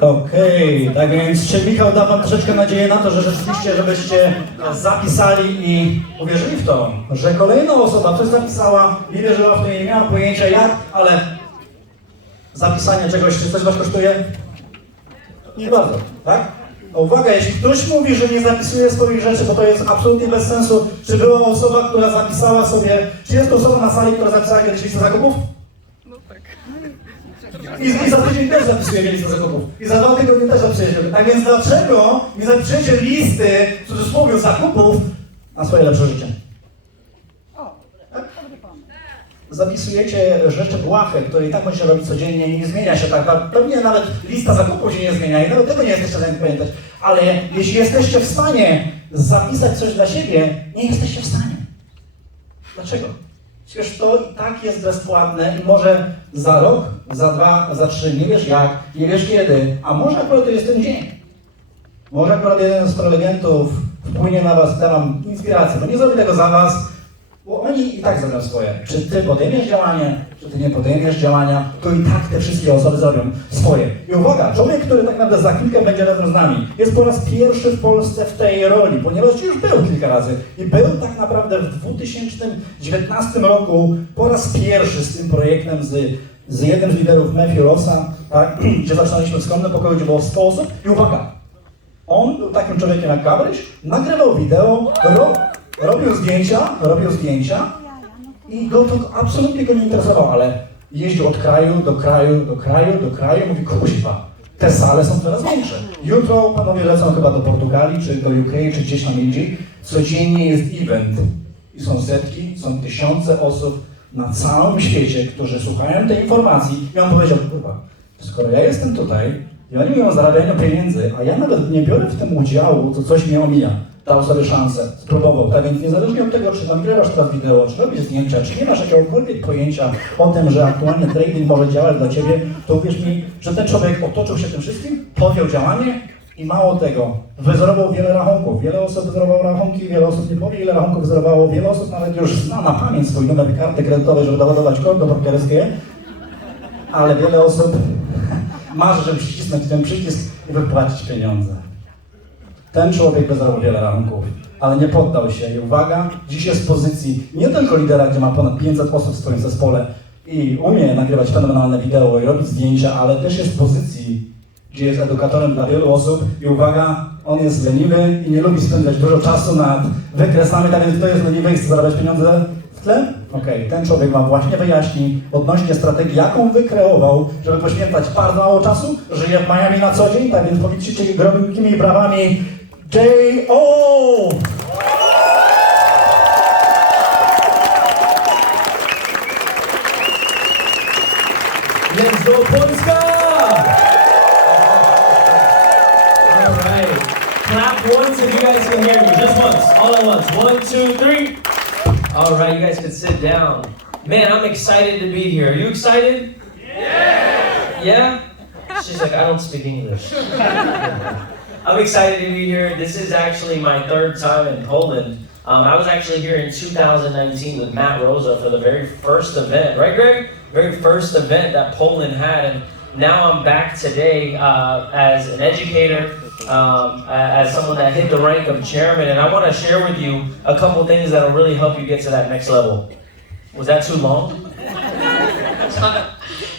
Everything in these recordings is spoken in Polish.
Okej, tak więc czy Michał da wam troszeczkę nadzieję na to, że rzeczywiście, żebyście zapisali i uwierzyli w to, że kolejna osoba coś zapisała, nie wierzyła w to i nie miała pojęcia jak, ale zapisanie czegoś, czy coś was kosztuje? Nie bardzo, tak? A uwaga, jeśli ktoś mówi, że nie zapisuje swoich rzeczy, bo to jest absolutnie bez sensu, czy była osoba, która zapisała sobie, czy jest to osoba na sali, która zapisała kiedyś listę zakupów? No tak. I za tydzień też zapisujecie listę zakupów. I za 2 tygodnie też zapisujecie. Tak więc dlaczego nie zapiszecie listy, w cudzysłowie, zakupów na swoje lepsze życie? Tak? Zapisujecie rzeczy błahe, które i tak musicie robić codziennie i nie zmienia się tak. Pewnie nawet lista zakupów się nie zmienia i nawet tego nie jesteście w stanie pamiętać. Ale jeśli jesteście w stanie zapisać coś dla siebie, nie jesteście w stanie. Dlaczego? Przecież to i tak jest bezpłatne i może za rok, za 2, za 3, nie wiesz jak, nie wiesz kiedy, a może akurat to jest ten dzień. Może akurat jeden z prelegentów wpłynie na was, da wam inspirację, bo nie zrobi tego za was, bo oni i tak zrobią swoje. Czy ty podejmiesz działanie, czy ty nie podejmiesz działania, to i tak te wszystkie osoby zrobią swoje. I uwaga, człowiek, który tak naprawdę za chwilkę będzie razem z nami, jest po raz pierwszy w Polsce w tej roli, ponieważ już był kilka razy. I był tak naprawdę w 2019 roku po raz pierwszy z tym projektem, z jednym z liderów Rosa, tak, gdzie zaczynaliśmy w skromnym pokoju, gdzie było 100 osób. I uwaga, on był takim człowiekiem jak Gabryś, nagrywał wideo, robił zdjęcia i go to absolutnie go nie interesowało, ale jeździł od kraju do kraju, mówi, kuźwa, te sale są coraz większe. Jutro panowie lecą chyba do Portugalii, czy do UK, czy gdzieś tam indziej. Codziennie jest event i są setki, są tysiące osób na całym świecie, którzy słuchają tej informacji i on powiedział, kurwa, skoro ja jestem tutaj i oni mówią o zarabianiu pieniędzy, a ja nawet nie biorę w tym udziału, to coś mnie omija. Dał sobie szansę, spróbował. Tak więc niezależnie od tego, czy nagrywasz teraz wideo, czy robisz zdjęcia, czy nie masz jakiegokolwiek pojęcia o tym, że aktualnie trading może działać dla ciebie, to uwierz mi, że ten człowiek otoczył się tym wszystkim, podjął działanie i mało tego, wyzerował wiele rachunków. Wiele osób wyzerowało rachunki, wiele osób nie powie, ile rachunków wyzerowało. Wiele osób nawet już zna na pamięć swój numer karty kredytowej, żeby doładować konto brokerskie, ale wiele osób marzy, żeby ścisnąć ten przycisk i wypłacić pieniądze. Ten człowiek wyzerował wiele rachunków, ale nie poddał się. I uwaga, dziś jest w pozycji nie tylko lidera, gdzie ma ponad 500 osób w swoim zespole i umie nagrywać fenomenalne wideo i robić zdjęcia, ale też jest w pozycji, gdzie jest edukatorem dla wielu osób i uwaga, on jest leniwy i nie lubi spędzać dużo czasu nad wykresami, tak więc kto jest leniwy i chce zarabiać pieniądze w tle? Okej, ten człowiek wam właśnie wyjaśni odnośnie strategii, jaką wykreował, żeby poświęcać bardzo mało czasu, żyje w Miami na co dzień, tak więc powiedzcie gromkimi brawami J.O. Let's go Polska! Alright. Clap once if you guys can hear me. Just once. All at once. 1, 2, 3. Alright, you guys can sit down. Man, I'm excited to be here. Are you excited? Yeah! Yeah? She's like, I don't speak English. I'm excited to be here. This is actually my 3rd time in Poland. I was actually here in 2019 with Matt Rosa for the very first event, right, Greg? Very first event that Poland had, and now I'm back today as an educator, as someone that hit the rank of chairman, and I want to share with you a couple things that will really help you get to that next level. Was that too long?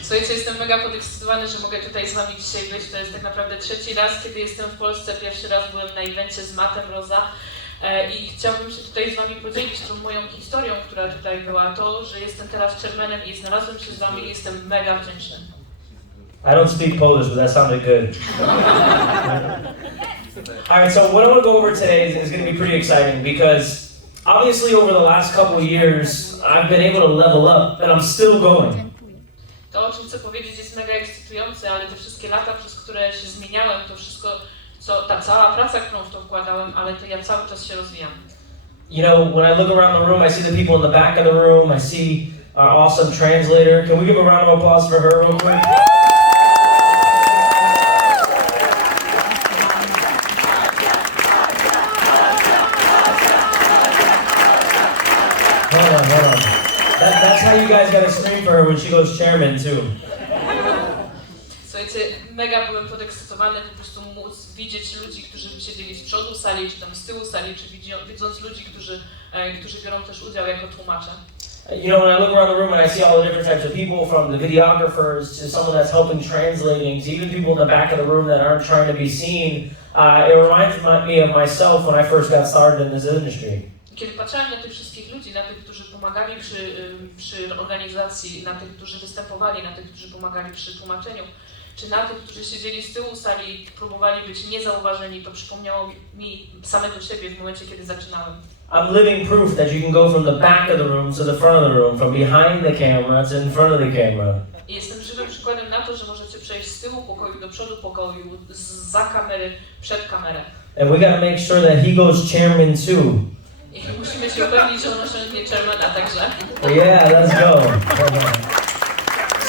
Słuchajcie, jestem mega podekscytowany, że mogę tutaj z wami dzisiaj być. To jest tak naprawdę 3. raz, kiedy jestem w Polsce. Pierwszy raz byłem na evencie z Mattem Rosa i chciałbym się tutaj z wami podzielić tą moją historią, która tutaj była. To, że jestem teraz chairmanem i znalazłem się z wami i jestem mega wdzięczny. I don't speak Polish, but that sounded good. All right, so what I want to go over today is going to be pretty exciting because obviously over the last couple of years, I've been able to level up and I'm still going. To, o czym chcę powiedzieć, jest mega ekscytujące, ale te wszystkie lata, przez które się zmieniałem, to wszystko, ta cała praca, którą w to wkładałem, ale to ja cały czas się rozwijam. You know, when I look around the room, I see the people in the back of the room, I see our awesome translator. Can we give a round of applause for her real quick? Hold on. That's how you guys gotta scream for her when she goes chairman too. Słuchajcie, mega byłem podekscytowany po prostu móc widzieć ludzi, którzy siedzieli z przodu sali, czy tam z tyłu sali, czy widząc ludzi, którzy biorą też udział jako tłumacze. You know, when I look around the room and I see all the different types of people, from the videographers to someone that's helping translating, to even people in the back of the room that aren't trying to be seen, it reminds me of myself when I first got started in this industry. Kiedy patrzyłem na tych wszystkich ludzi, na tych, którzy pomagali przy organizacji, na tych, którzy występowali, na tych, którzy pomagali przy tłumaczeniu, czy na tych, którzy siedzieli z tyłu sali i próbowali być niezauważeni, to przypomniało mi samego siebie w momencie, kiedy zaczynałem. I'm living proof that you can go from the back of the room to the front of the room, from behind the camera to in front of the camera. I jestem żywym przykładem na to, że możecie przejść z tyłu pokoju do przodu pokoju, za kamery, przed kamerę. And we gotta make sure that he goes chairman too. I musimy się upewnić, że on osiągnie chairmana także. Yeah, let's go.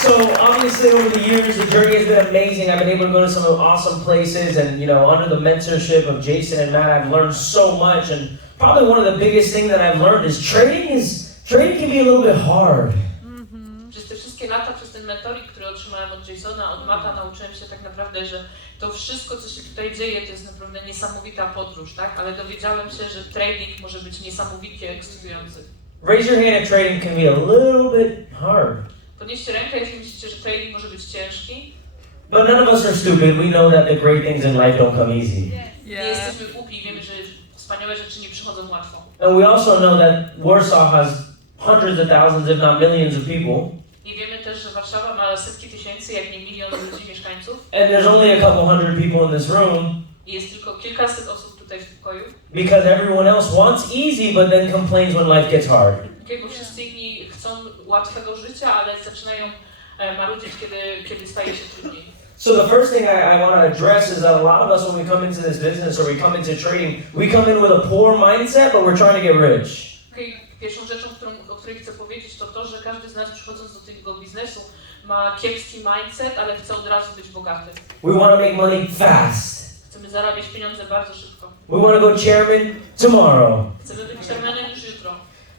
So obviously over the years the journey has been amazing. I've been able to go to some awesome places, and you know, under the mentorship of Jason and Matt, I've learned so much. And probably one of the biggest things that I've learned is trading can be a little bit hard. Przez te wszystkie lata, przez ten mentoring, który otrzymałem od Jasona, od Matta, nauczyłem się tak naprawdę, że to wszystko, co się tutaj dzieje, to jest naprawdę niesamowita podróż, tak? Ale dowiedziałem się, że trading może być niesamowicie ekscytujący. Raise your hand if trading can be a little bit hard. Podnieście rękę, jeśli myślicie, że trading może być ciężki. But none of us are stupid. We know that the great things in life don't come easy. Nie jesteśmy głupi, wiemy, że wspaniałe rzeczy nie przychodzą łatwo. And we also know that Warsaw has hundreds of thousands, if not millions of people. I wiemy też, że Warszawa ma setki tysięcy, jak nie miliony ludzi, mieszkańców. And there's only a couple hundred people in this room. I jest tylko kilkaset osób tutaj w pokoju. Because everyone else wants easy, but then complains when life gets hard. Bo wszyscy inni chcą łatwego życia, ale zaczynają marudzić, kiedy staje się trudniej. So the first thing I want to address is that a lot of us, when we come into this business or we come into trading, we come in with a poor mindset, but we're trying to get rich. Pierwszą rzeczą, o której chcę powiedzieć, to to, że każdy z nas przychodząc do tego biznesu ma kiepski mindset, ale chce od razu być bogaty. We want to make money fast. Chcemy zarabiać pieniądze bardzo szybko. We want to go chairman tomorrow. Chcemy być chairmanem już jutro.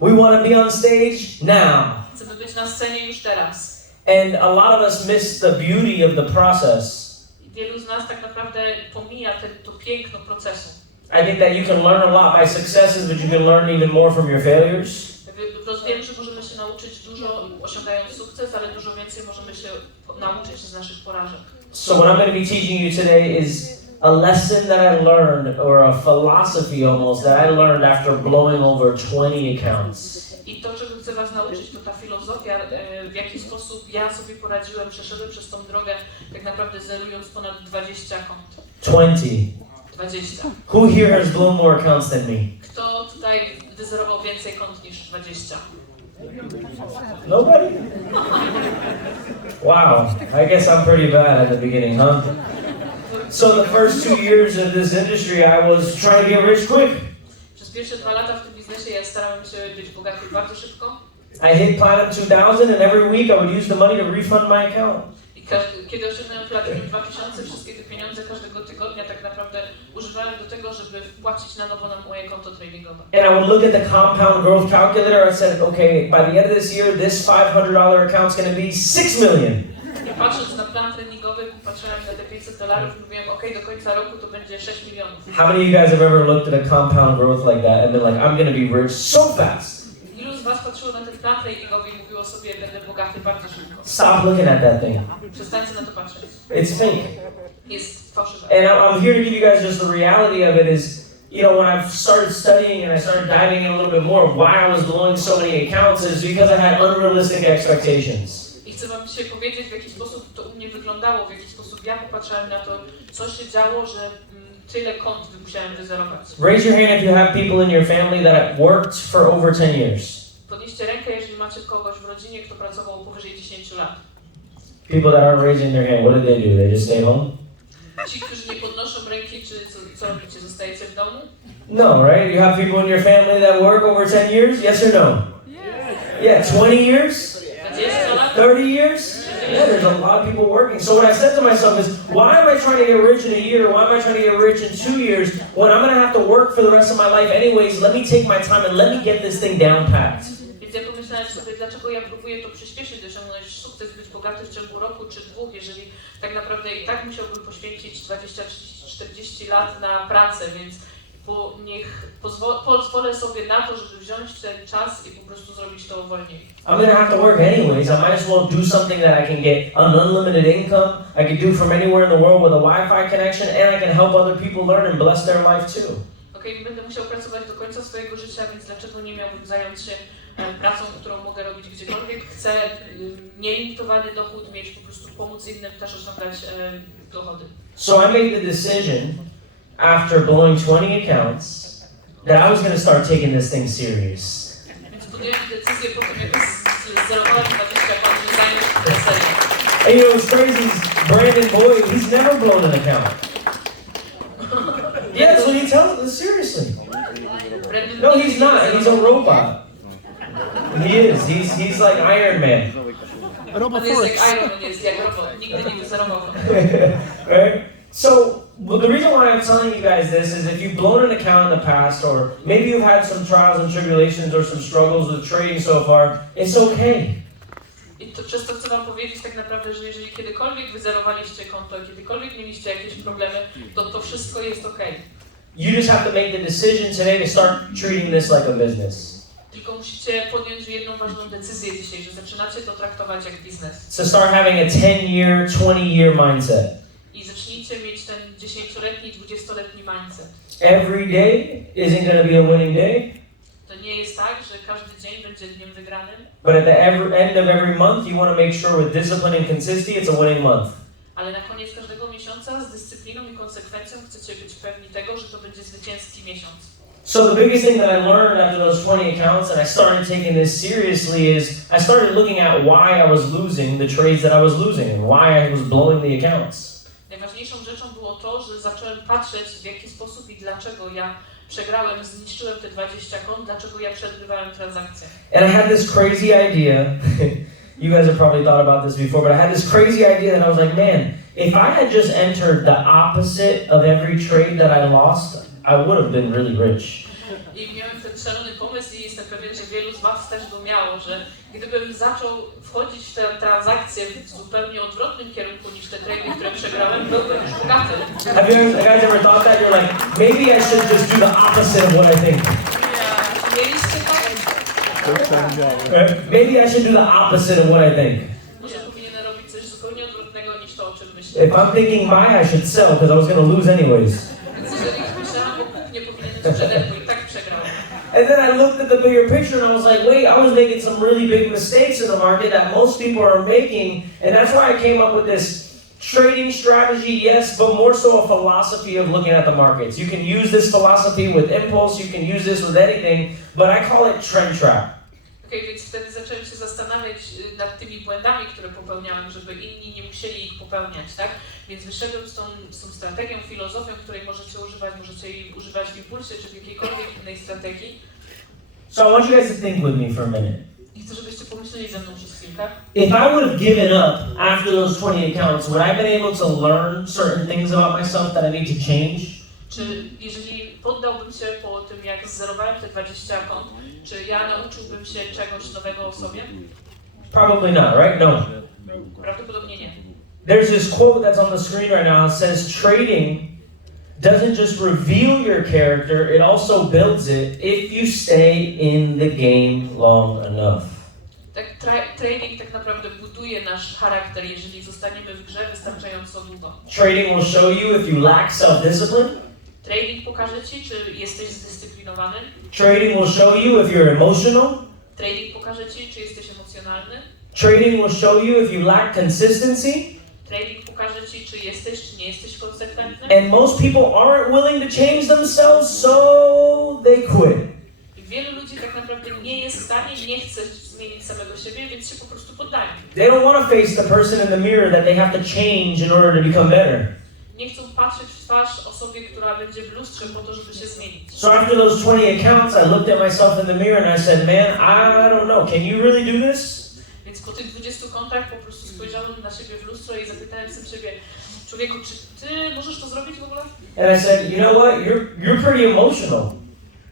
We want to be on stage now. Chcemy być na scenie już teraz. And a lot of us miss the beauty of the process. Wielu z nas tak naprawdę pomija to piękno procesu. I think that you can learn a lot by successes, but you can learn even more from your failures. Wiem, że możemy się nauczyć dużo, osiągając sukces, ale dużo więcej możemy się nauczyć z naszych porażek. So what I'm going to be teaching you today is a lesson that I learned, or a philosophy almost, that I learned after blowing over 20 accounts. I to, czego chcę was nauczyć, to ta filozofia, w jaki sposób ja sobie poradziłem, przeszedłem przez tą drogę, tak naprawdę zerując ponad 20 kont. 20. Who here has blown more accounts than me? Kto tutaj wyzerował więcej kont niż 20? Nobody? Wow, I guess I'm pretty bad at the beginning, huh? So the first 2 years of this industry, I was trying to get rich quick. Przez pierwsze 2 lata w tym biznesie ja starałem się być bogaty bardzo szybko. I hit Platinum 2000 and every week I would use the money to refund my account. Kiedy osiągnąłem Platinum 2000, wszystkie te pieniądze każdego tygodnia tak naprawdę używałem do tego, żeby wpłacić na nowo na moje konto tradingowe. And I would look at the compound growth calculator and said, okay, by the end of this year, this $500 account is going to be $6 million. I patrząc na plan treningowy, patrzyłem na te $500 i mówiłem, okej, do końca roku to będzie 6 milionów. How many of you guys have ever looked at a compound growth like that and been like, I'm going to be rich so fast? Ilu z was patrzyło na ten plan treningowy i mówiło sobie, będę bogaty bardzo szybko? Stop looking at that thing. Przestańcie na to patrzeć. It's fake. Jest fałszywe. And I'm here to give you guys just the reality of it is, you know, when I started studying and I started diving in a little bit more, why I was blowing so many accounts is because I had unrealistic expectations. I chcę wam dzisiaj powiedzieć, w jaki sposób to u mnie wyglądało, w jaki sposób ja popatrzyłem na to, co się działo, że tyle kont musiałem wyzerować. Raise your hand if you have people in your family that have worked for over 10 years. Podnieście rękę, jeżeli macie kogoś w rodzinie, kto pracował powyżej 10 lat. People that aren't raising their hand, what do? They just stay home? Ci, którzy nie podnoszą ręki, czy co robicie? Zostajecie w domu? No, right? You have people in your family that work over 10 years? Yes or no? Yeah, 20 years? 30 years? Yeah, there's a lot of people working. So what I said to myself is, why am I trying to get rich in a year? Why am I trying to get rich in 2 years when I'm going to have to work for the rest of my life anyways? Let me take my time and let me get this thing down packed. Więc ja pomyślałem sobie, dlaczego ja próbuję to przyspieszyć, osiągnąć sukces, być bogaty w ciągu roku czy 2, jeżeli tak naprawdę i tak musiałbym poświęcić 20, 30, 40 lat na pracę, więc pozwolę sobie na to, żeby wziąć ten czas i po prostu zrobić to wolniej. I'm gonna have to work anyways. I might as well do something that I can get an unlimited income. I can do from anywhere in the world with a Wi-Fi connection, and I can help other people learn and bless their life too. Okej, będę musiał pracować do końca swojego życia, więc dlaczego nie miałbym zająć się pracą, którą mogę robić gdziekolwiek chcę, nielimitowany dochód mieć, po prostu pomóc innym też osiągać dochody. So I made the decision after blowing 20 accounts that I was going to start taking this thing serious. Więc podjąłem decyzję po tym, jak zerowałem 20 lat, że zajmę się tym serio. And you know what's crazy is Brandon Boyd, he's never blown an account. Yeah, that's what he tells us, seriously. No, he's not. He's a robot. He is. He's like Iron Man. On jest jak Iron Man, jest jak robot. Nigdy nie wyzerował. Right? So, well, the reason why I'm telling you guys this is if you've blown an account in the past, or maybe you've had some trials and tribulations or some struggles with trading so far, it's okay. I to przez to chcę wam powiedzieć tak naprawdę, że jeżeli kiedykolwiek wyzerowaliście konto, kiedykolwiek mieliście jakieś problemy, to wszystko jest okej. You just have to make the decision today to start treating this like a business. Tylko musicie podjąć jedną ważną decyzję dzisiaj, że zaczynacie to traktować jak biznes. So start having a 10-year, 20-year mindset. I zacznijcie mieć ten 10-letni, 20-letni mindset. Every day isn't going to be a winning day. To nie jest tak, że każdy dzień będzie dniem wygranym. But at the end of every month, you want to make sure with discipline and consistency, it's a winning month. Ale na koniec każdego miesiąca z dyscypliną i konsekwencją chcecie być pewni tego, że to będzie zwycięski miesiąc. So the biggest thing that I learned after those 20 accounts and I started taking this seriously is I started looking at why I was losing the trades that I was losing and why I was blowing the accounts. Najważniejszą rzeczą było to, że zacząłem patrzeć w jaki sposób i dlaczego ja przegrałem, zniszczyłem te 20 kont, dlaczego ja przegrywałem transakcje. And I had this crazy idea. You guys have probably thought about this before, but I had this crazy idea that I was like, man, if I had just entered the opposite of every trade that I lost, I would have been really rich. I miałem ten szalony pomysł i jestem pewien, że wielu z was też go miało, że gdybym zaczął wchodzić w te transakcje w zupełnie odwrotnym kierunku niż te trady, które przegrałem, byłbym już bogaty. Have you guys ever thought that? You're like, maybe I should just do the opposite of what I think. Mieliście tak? Maybe I should do the opposite of what I think. Może powinienem robić coś zupełnie odwrotnego niż to, o czym myślę. If I'm thinking buy, I should sell because I was going to lose anyways. Więc jeżeli myślałam o kupnie, powinienem sprzedać, bo i tak przegrałem. And then I looked at the bigger picture and I was like, wait, I was making some really big mistakes in the market that most people are making. And that's why I came up with this trading strategy, yes, but more so a philosophy of looking at the markets. You can use this philosophy with impulse, you can use this with anything, but I call it trend trap. Okej, więc wtedy zacząłem się zastanawiać nad tymi błędami, które popełniałem, żeby inni nie musieli ich popełniać, tak? Więc wyszedłem z tą strategią, filozofią, której możecie jej używać w impulsie czy w jakiejkolwiek innej strategii. So I want you guys to think with me for a minute. I chcę, żebyście pomyśleli ze mną przez chwilkę. If I would have given up after those 20 accounts, would I have been able to learn certain things about myself that I need to change? Czy jeżeli poddałbym się po tym, jak zerowałem te 20 kont, czy ja nauczyłbym się czegoś nowego o sobie? Probably not, right? No. Prawdopodobnie nie. There's this quote that's on the screen right now. It says, trading doesn't just reveal your character, it also builds it if you stay in the game long enough. Tak, trading tak naprawdę buduje nasz charakter, jeżeli zostaniemy w grze wystarczająco długo. Trading will show you if you lack self-discipline. Trading pokaże ci, czy jesteś zdyscyplinowany. Trading will show you if you're emotional. Trading pokaże ci, czy jesteś emocjonalny. Trading will show you if you lack consistency. Trading pokaże ci, czy jesteś, czy nie jesteś konsekwentny. And most people aren't willing to change themselves, so they quit. I wielu ludzi tak naprawdę nie jest w stanie, nie chce zmienić samego siebie, więc się po prostu poddają. They don't want to face the person in the mirror that they have to change in order to become better. Nie chcą patrzeć w twarz osobie, która będzie w lustrze po to, żeby się zmienić. So after those 20 accounts, I looked at myself in the mirror and I said, man, I don't know, can you really do this? Więc po tych 20 kontach po prostu spojrzałem na siebie w lustro i zapytałem sam siebie, człowieku, czy ty możesz to zrobić w ogóle? And I said, you know what, you're pretty emotional.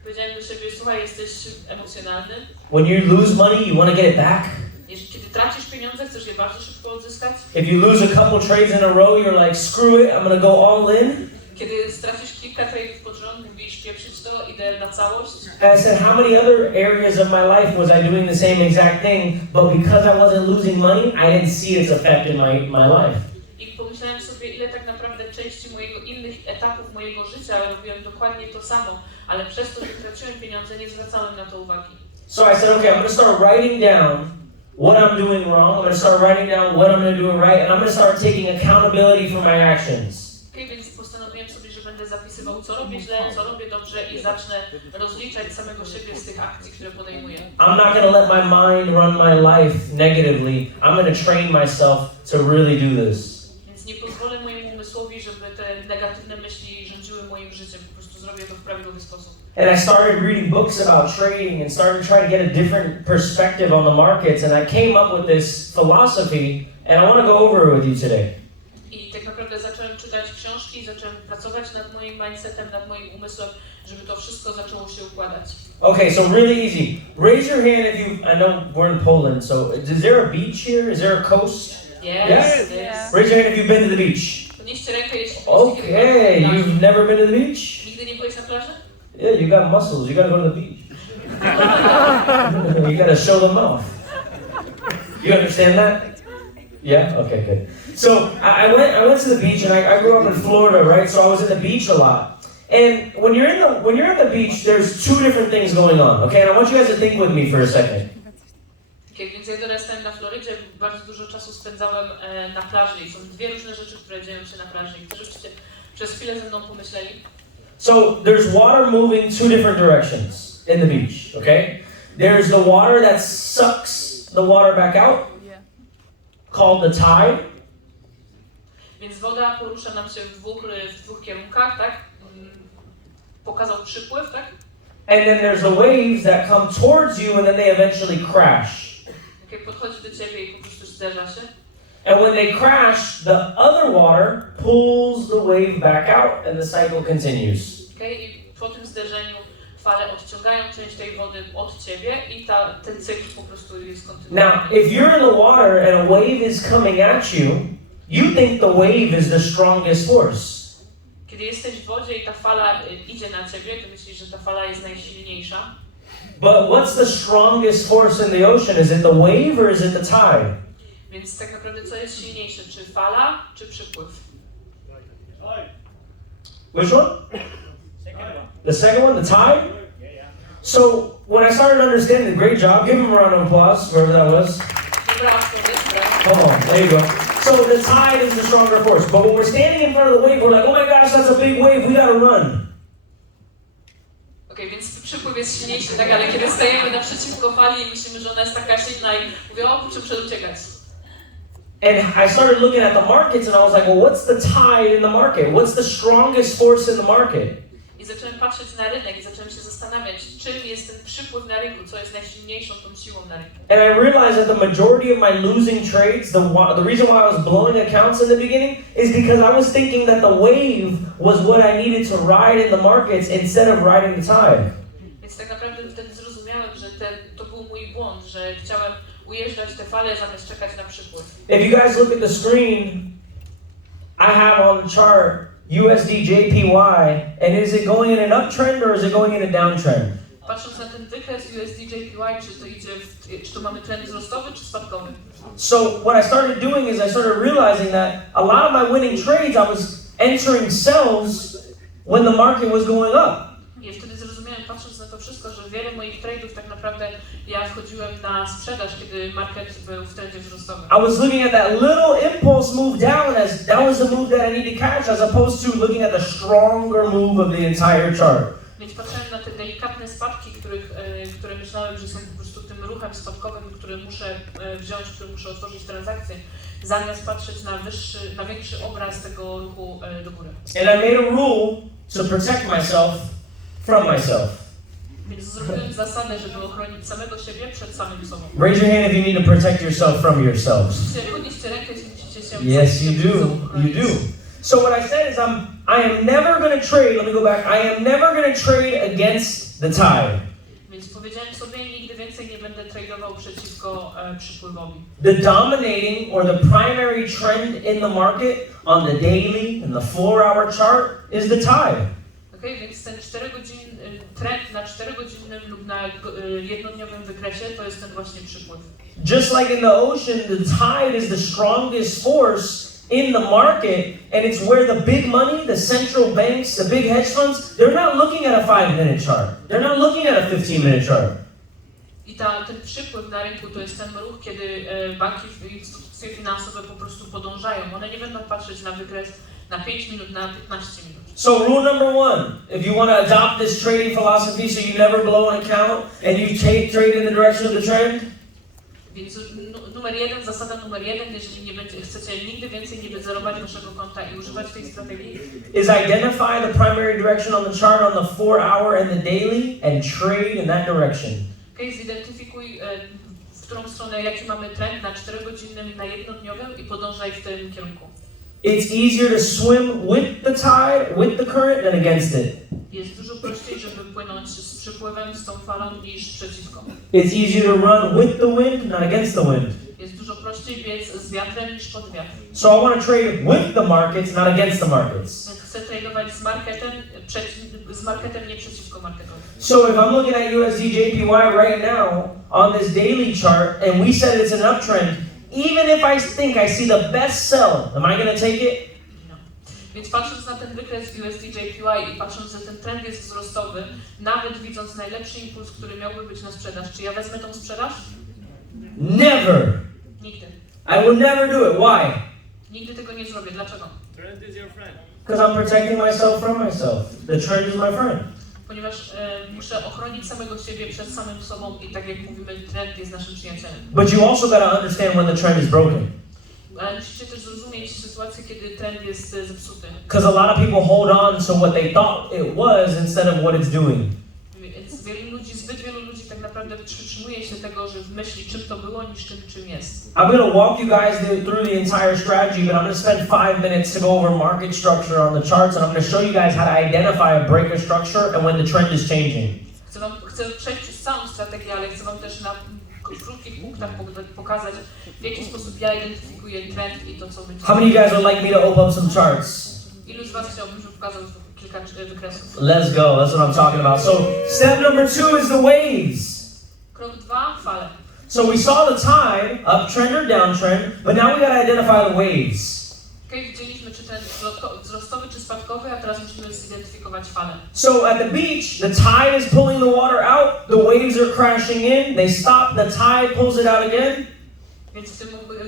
Powiedziałem do siebie, słuchaj, jesteś emocjonalny. When you lose money, you want to get it back. Kiedy tracisz pieniądze, chcesz je bardzo szybko odzyskać. If you lose a couple trades in a row, you're like, screw it, I'm gonna go all in. Kiedy stracisz kilka trade'ów pod rząd, mówisz pieprzyć to, idę na całość. And I said, how many other areas of my life was I doing the same exact thing, but because I wasn't losing money, I didn't see its effect in my life. I pomyślałem sobie, ile tak naprawdę części innych etapów mojego życia robiłem dokładnie to samo, ale przez to, że traciłem pieniądze, nie zwracałem na to uwagi. So I said, okay, I'm gonna start writing down what I'm doing wrong, I'm gonna start writing down what I'm gonna do right, and I'm gonna start taking accountability for my actions. Okay, więc postanowiłem sobie, że będę zapisywał, co robię źle, co robię dobrze i zacznę rozliczać samego siebie z tych akcji, które podejmuję. I'm not gonna let my mind run my life negatively. I'm gonna train myself to really do this. Więc nie pozwolę mojemu umysłowi, żeby te negatywne myśli rządziły moim życiem. Po prostu zrobię to w prawidłowy sposób. And I started reading books about trading and started trying to get a different perspective on the markets, and I came up with this philosophy, and I want to go over it with you today. I tak naprawdę zacząłem czytać książki, zacząłem pracować nad moim mindsetem, nad moim umysłem, żeby to wszystko zaczęło się układać. Okay, so really easy. Raise your hand if you, I know we're in Poland, so is there a beach here? Is there a coast? Yes. Raise your hand if you've been to the beach. Podnieście rękę, jeśli Okay, you've never been to the beach? Nigdy nie byłeś na plaży? Yeah, you got muscles, you gotta go to the beach. You gotta show them off. You understand that? Yeah? Okay, good. So I went to the beach, and I grew up in Florida, right? So I was at the beach a lot. And when you're at the beach, there's two different things going on, okay? And I want you guys to think with me for a second. Okay, więc ja dorastałem na Florydzie, bardzo dużo czasu spędzałem na plaży i są dwie różne rzeczy, które dzieją się na plaży i chcę, żebyście przez chwilę ze mną pomyśleli. So there's water moving two different directions in the beach, okay? There's the water that sucks the water back out, called the tide. Więc woda porusza nam się w dwóch kierunkach, tak? Pokazał przypływ, tak? And then there's the waves that come towards you and then they eventually crash. Okay, podchodzi do ciebie i po prostu zderza się. And when they crash, the other water pulls the wave back out and the cycle continues. Okay? I po tym zderzeniu fale odciągają część tej wody od ciebie i ten cykl po prostu jest kontynuowany. Now, if you're in the water and a wave is coming at you, you think the wave is the strongest force. Kiedy jesteś w wodzie i ta fala idzie na ciebie, to myślisz, że ta fala jest najsilniejsza. But what's the strongest force in the ocean? Is it the wave or is it the tide? Więc tak naprawdę co jest silniejsze, czy fala, czy przypływ? Which one? The second one, the tide? So when I started understanding, great job, give him a round of applause, wherever that was. Dobra odpowiedź, brawo. Come on, there you go. So the tide is the stronger force, but when we're standing in front of the wave, we're like, oh my gosh, that's a big wave, we gotta run. Okej, więc przypływ jest silniejszy, tak, ale kiedy stajemy naprzeciwko fali i myślimy, że ona jest taka silna i mówię, o kurczę, muszę uciekać. And I started looking at the markets and I was like, well, what's the tide in the market? What's the strongest force in the market? I zacząłem patrzeć na rynek i zacząłem się zastanawiać, czym jest ten przypływ na rynku, co jest najsilniejszą tą siłą na rynku. And I realized that the majority of my losing trades, the reason why I was blowing accounts in the beginning is because I was thinking that the wave was what I needed to ride in the markets instead of riding the tide. Więc tak naprawdę wtedy zrozumiałem, że to był mój błąd, że chciałem ujeżdżać te fale zamiast czekać na przypływ. If you guys look at the screen, I have on the chart USD JPY, and is it going in an uptrend or is it going in a downtrend? Patrząc na ten wykres USD JPY, czy to mamy trend wzrostowy czy spadkowy? So what I started doing is I started realizing that a lot of my winning trades I was entering sells when the market was going up. I wtedy zrozumiałem, patrząc na to wszystko, że wiele moich trade'ów tak naprawdę ja wchodziłem na sprzedaż, kiedy market był w trendzie wzrostowym. I was looking at that little impulse move down as that was the move that I need to catch, as opposed to looking at the stronger move of the entire chart. Więc patrzyłem na te delikatne spadki, które myślałem, że są po prostu tym ruchem spadkowym, który muszę wziąć, który muszę otworzyć transakcję, zamiast patrzeć na większy obraz tego ruchu do góry. And I made a rule to protect myself from myself. Więc zrobiłem zasadę, żeby ochronić samego siebie przed samym sobą. Raise your hand if you need to protect yourself from yourselves. Podnieście rękę, jeśli musicie się Yes, you do. You do. So what I said is I am never going to trade, let me go back, I am never going to trade against the tide. Więc powiedziałem sobie, nigdy więcej nie będę tradował przeciwko przypływowi. The dominating or the primary trend in the market on the daily and the 4-hour chart is the tide. Okay, więc ten trend na 4-godzinnym lub na jednodniowym wykresie to jest ten właśnie przypływ. Just like in the ocean, the tide is the strongest force in the market, and it's where the big money, the central banks, the big hedge funds, they're not looking at a 5-minute chart. They're not looking at a 15-minute chart. I ten przypływ na rynku to jest ten ruch, kiedy banki i instytucje finansowe po prostu podążają. One nie będą patrzeć na wykres na 5 minut, na 15 minut. So rule number 1, if you want to adopt this trading philosophy so you never blow an account and you trade in the direction of the trend, więc zasada numer 1, jeżeli chcecie nigdy więcej nie wyzerować waszego konta i używać tej strategii, is identify the primary direction on the chart on the 4-hour and the daily and trade in that direction. Okay, zidentyfikuj w którą stronę, jaki mamy trend na 4-godzinnym i na jednodniowym i podążaj w tym kierunku. It's easier to swim with the tide, with the current, than against it. Jest dużo prościej, żeby płynąć z przypływem, z tą falą, niż przeciwko. It's easier to run with the wind, not against the wind. Jest dużo prościej biec z wiatrem niż pod wiatr. So I want to trade with the markets, not against the markets. Więc chcę tradować z marketem, nie przeciwko marketowi. So if I'm looking at USD JPY right now on this daily chart, and we said it's an uptrend, even if I think I see the best sell, am I going to take it? No. Więc patrząc na ten wykres USD JPY i patrząc, że ten trend jest wzrostowy, nawet widząc najlepszy impuls, który miałby być na sprzedaż, czy ja wezmę tą sprzedaż? Never. Nigdy. I will never do it. Why? Nigdy tego nie zrobię. Dlaczego? Trend is your friend. Because I'm protecting myself from myself. The trend is my friend. Ponieważ muszę ochronić samego siebie przed samym sobą i tak jak mówimy, trend jest naszym przyjacielem. But you also got to understand when the trend is broken. Ale musicie też zrozumieć sytuację, kiedy trend jest zepsuty. Because a lot of people hold on to what they thought it was instead of what it's doing. Więc zbyt wielu ludzi tak naprawdę przytrzymuje się tego, że myśli, czym to było, niż tym, czym jest. I'm going to walk you guys through the entire strategy, but I'm going to spend 5 minutes to go over market structure on the charts, and I'm going to show you guys how to identify a breaker structure and when the trend is changing. Chcę przejść przez całą strategię, ale chcę wam też na krótkich punktach pokazać, w jaki sposób ja identyfikuję trend i to, co będzie. How many of you guys would like me to open up some charts? Ilu z was chciałbym, żeby pokazał kilka wykresów? Let's go. That's what I'm talking about. So step number 2 is the waves. Krok 2, fale. So we saw the tide, uptrend or downtrend, but now we got to identify the waves. Okay, widzieliśmy, czy trend wzrostowy, czy spadkowy, a teraz musimy zidentyfikować falę. So at the beach, the tide is pulling the water out, the waves are crashing in, they stop, the tide pulls it out again. Więc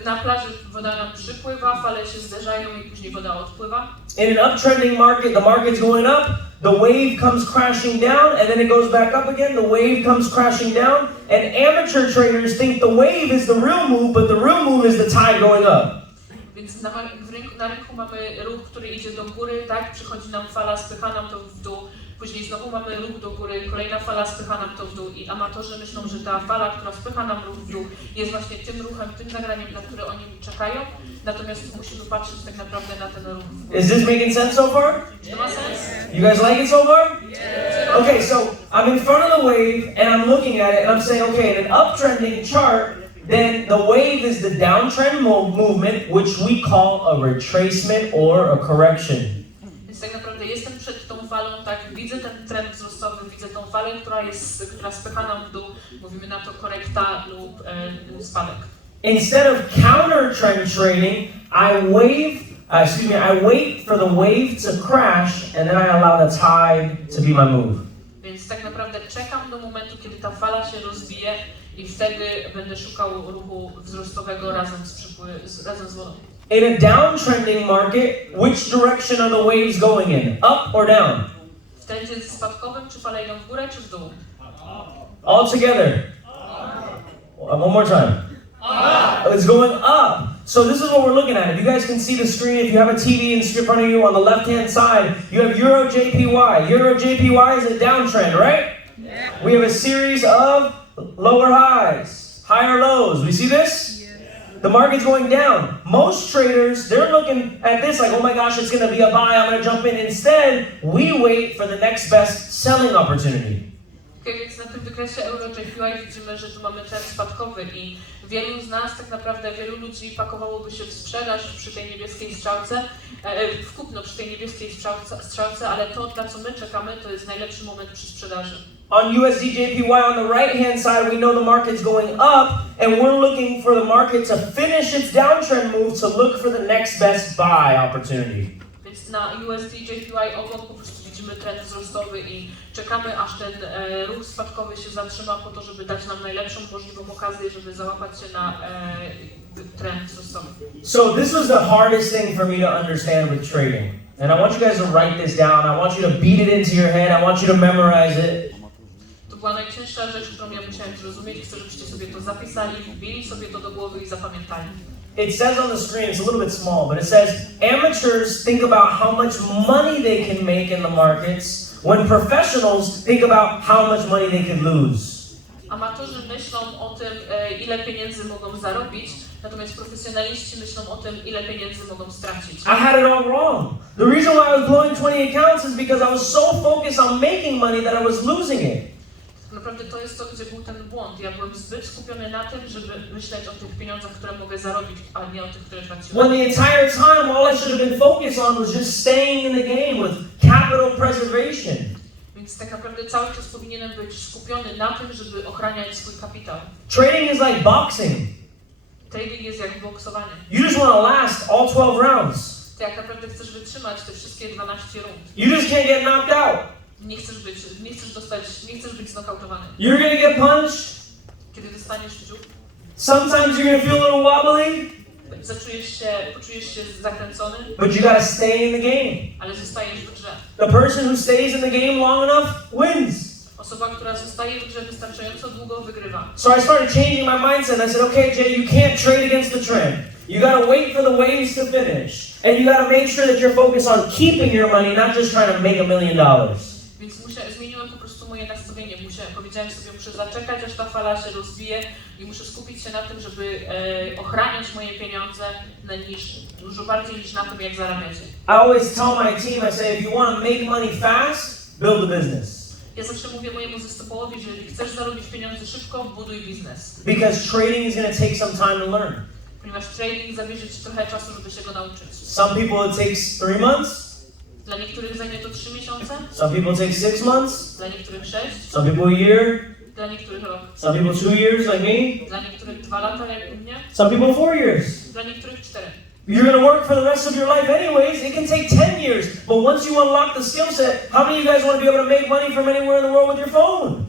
na plaży woda nam przypływa, fale się zderzają i później woda odpływa. In an uptrending market, the market's going up, the wave comes crashing down, and then it goes back up again, the wave comes crashing down, and amateur traders think the wave is the real move, but the real move is the tide going up. Więc na rynku mamy ruch, który idzie do góry, tak? Przychodzi nam fala, spycha nam to w dół, później znowu mamy ruch do góry, kolejna fala spycha nam to w dół i amatorzy myślą, że ta fala, która spycha nam ruch w dół, jest właśnie tym ruchem, tym zagraniem, na które oni czekają, natomiast musimy patrzeć tak naprawdę na ten ruch. Is this making sense so far? Czy to ma sens? You guys like it so far? Okay, so I'm in front of the wave and I'm looking at it and I'm saying, okay, in an uptrending chart, then the wave is the downtrend movement, which we call a retracement or a correction. Więc tak naprawdę jestem przed tą falą, tak, widzę ten trend wzrostowy, widzę tą falę, która spycha nam w dół, mówimy na to korekta lub spadek. Instead of counter trend trading, I wait for the wave to crash and then I allow the tide to be my move. Więc tak naprawdę czekam do momentu, kiedy ta fala się rozbije i wtedy będę szukał ruchu wzrostowego razem z wodą. In a downtrending market, which direction are the waves going in? Up or down? W trendzie spadkowym czy fale idą w górę czy w dół? All together. One more time. It's going up. So this is what we're looking at. If you guys can see the screen, if you have a TV in front of you on the left-hand side, you have Euro JPY. Euro JPY is a downtrend, right? We have a series of lower highs, higher lows. We see this? The market's going down. Most traders, they're looking at this like, oh my gosh, it's going to be a buy, I'm going to jump in. Instead, we wait for the next best selling opportunity. Okay, więc na tym wykresie Euro-JPY widzimy, że tu mamy trend spadkowy i wielu z nas, tak naprawdę wielu ludzi pakowałoby się w sprzedaż przy tej niebieskiej strzałce, w kupno przy tej niebieskiej strzałce, ale to, na co my czekamy, to jest najlepszy moment przy sprzedaży. On USD-JPY on the right-hand side, we know the market's going up, and we're looking for the market to finish its downtrend move to look for the next best buy opportunity. Więc na USD-JPY obok po prostu widzimy trend wzrostowy i czekamy, aż ten ruch spadkowy się zatrzyma po to, żeby dać nam najlepszą możliwą okazję, żeby załapać się na trend wzrostowy. So this was the hardest thing for me to understand with trading. And I want you guys to write this down. I want you to beat it into your head. I want you to memorize it. To była najcięższa rzecz, którą ja musiałem zrozumieć. Chcę, żebyście sobie to zapisali, wbili sobie to do głowy i zapamiętali. It says on the screen, it's a little bit small, but it says, amateurs think about how much money they can make in the markets, when professionals think about how much money they can lose. Amatorzy myślą o tym, ile pieniędzy mogą zarobić, natomiast profesjonaliści myślą o tym, ile pieniędzy mogą stracić. I had it all wrong. The reason why I was blowing 20 accounts is because I was so focused on making money that I was losing it. Naprawdę to jest to, gdzie był ten błąd. Ja byłem zbyt skupiony na tym, żeby myśleć o tych pieniądzach, które mogę zarobić, a nie o tych, które traciłem. When the entire time all I should have been focused on was just staying in the game with capital preservation. Więc tak naprawdę cały czas powinienem być skupiony na tym, żeby ochraniać swój kapitał. Trading is like boxing. Trading jest jak boksowanie. You just want to last all 12 rounds. Ty jak naprawdę chcesz wytrzymać te wszystkie 12 rund. You just can't get knocked out. Nie chcesz być znokautowany. You're gonna get punched. Kiedy dostaniesz w dziób, Sometimes you're gonna feel a little wobbly, poczujesz się zakręcony, but you gotta stay in the game. ale zostajesz w grze. The person who stays in the game long enough wins. Osoba, która zostaje w grze wystarczająco długo, wygrywa. So I started changing my mindset. I said, okay, Jay, you can't trade against the trend. You gotta wait for the waves to finish. And you gotta make sure that you're focused on keeping your money, not just trying to make $1 million. Więc zmieniłem po prostu moje nastawienie. Powiedziałem sobie, muszę zaczekać, aż ta fala się rozwije i muszę skupić się na tym, żeby ochraniać moje pieniądze dużo bardziej niż na tym, jak zarabiacie. I always tell my team, I say, if you want to make money fast, build a business. Ja zawsze mówię mojemu zespołowi, że jeżeli chcesz zarobić pieniądze szybko, buduj biznes. Because trading is going to take some time to learn. Ponieważ trading zabierze ci trochę czasu, żeby się go nauczyć. Some people it takes 3 months. Dla niektórych zajmie to 3 miesiące. Some people take 6 months. Dla niektórych 6. Some people a year. Dla niektórych rok. Some people 2 years like me. Dla niektórych 2 lata, jak u mnie. Some people 4 years. Dla niektórych 4. You're going to work for the rest of your life anyways. It can take 10 years. But once you unlock the skill set, how many of you guys want to be able to make money from anywhere in the world with your phone?